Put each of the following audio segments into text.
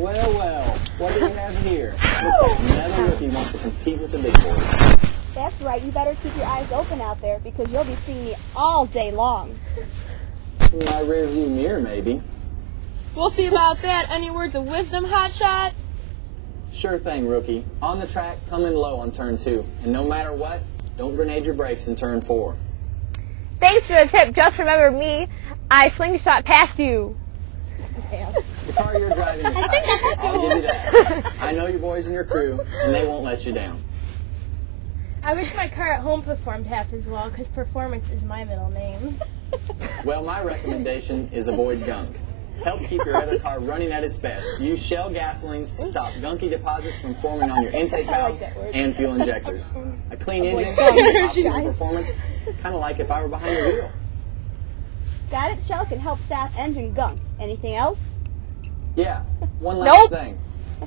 Well, well, what do we have here? Looks like another rookie wants to compete with the big boys. That's right. You better keep your eyes open out there because you'll be seeing me all day long. In my rearview mirror, maybe. We'll see about that. Any words of wisdom, Hotshot? Sure thing, rookie. On the track, come in low on turn 2. And no matter what, don't grenade your brakes in turn 4. Thanks for the tip. Just remember me. I slingshot past you. The car you're driving is fast. I'll give you that. I know your boys and your crew, and they won't let you down. I wish my car at home performed half as well, because Performance is my middle name. Well, my recommendation is avoid gunk. Help keep your other car running at its best. Use Shell gasolines to stop gunky deposits from forming on your intake valves and fuel injectors. A clean engine, optimal performance, kind of like if I were behind the wheel. Got it? Shell can help stop engine gunk. Anything else? Yeah, one last thing.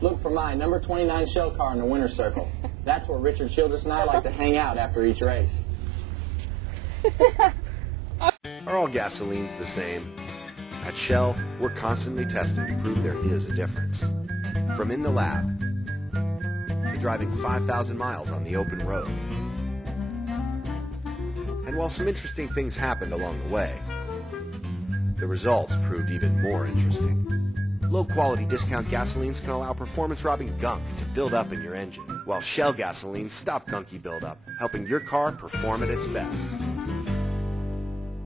Look for my number 29 Shell car in the winner's circle. That's where Richard Childress and I like to hang out after each race. Are all gasolines the same? At Shell, we're constantly testing to prove there is a difference. From in the lab to driving 5,000 miles on the open road. And while some interesting things happened along the way, the results proved even more interesting. Low-quality discount gasolines can allow performance-robbing gunk to build up in your engine, while Shell gasolines stop gunky buildup, helping your car perform at its best.